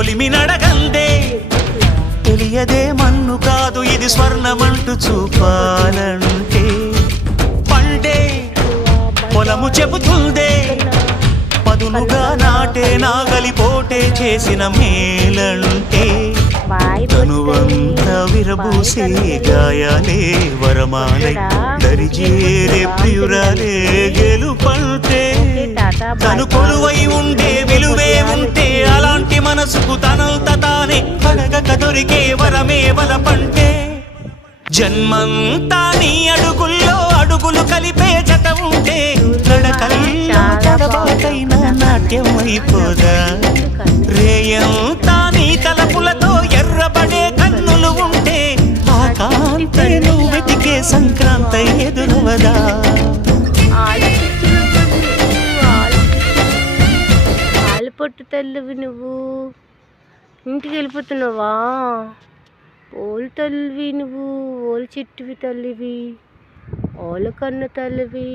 కొలిమి నడగందే తెలియదే మన్ను కాదు ఇది స్వర్ణమంటూ చూపాలంటే పండే పొలము చెబుతుందే పదునుగా నాటే నాగలిపోటే చేసిన మేలంటే తనువంత విరబూసే గాయాలే వరమాలై దరిజేరే ప్రియురాలే గెలుపంటే తను కొలువై ఉండే విలువే ఉంటే అలాంటి మనసుకు తనంత తానే అడగక దొరికే వరమే వలపంటే జన్మంతా నీ అడుగుల్లో అడుగులు కలిపే జత ఉంటే నడకల్లో తడబాటైన నాట్యం అయిపోదా రేయంతా నీ తలపులతో ఎర్రబడే కన్నులు ఉంటే ఆ కాంతే నువ్వు వెతికే సంక్రాంతి ఎదురవదా పొట్టు తల్లివి నువ్వు ఇంటికి వెళ్ళిపోతున్నావా ఓలు తల్లివి నువ్వు ఓలు చెట్టువి తల్లివి ఓల కన్ను తల్లివి